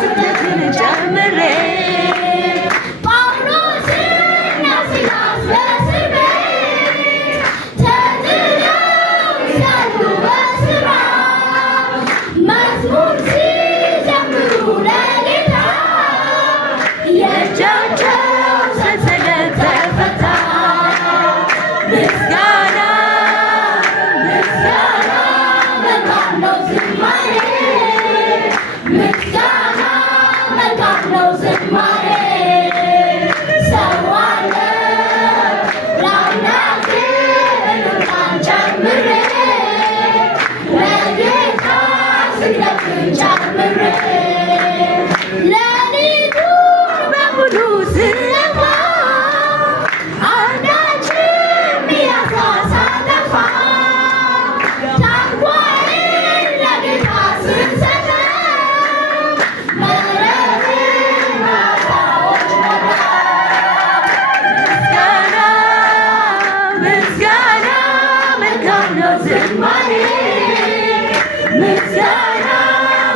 ስደትን ጨምሬ ጳውሎስና ሲላስ በእስር ቤት ተጥለው ሳሉ በስራ መዝሙር ሲዘምሩ ለጌታ የእጃቸው ሰንሰለት ተፈታ። ምስጋና ምስጋና መልካም ነው ዝማሬ ምስጋና መልካም ነው ዝማሬ ሰዋለው ለአምላኬ እልልታን ጨምሬ ለጌታ ስግደትን ጨምሬ ሌሊቱን በሙሉ ስለፋ አንዳችም ሳላጠፋ ታንኳዬን ለጌታ ስሰጠው መረቤን ዓሣዎች ሞላ። ምስጋና ምስጋና መልካም ነው ዝማሬ ምስጋና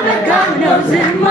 መልካም ነው ዝማሬ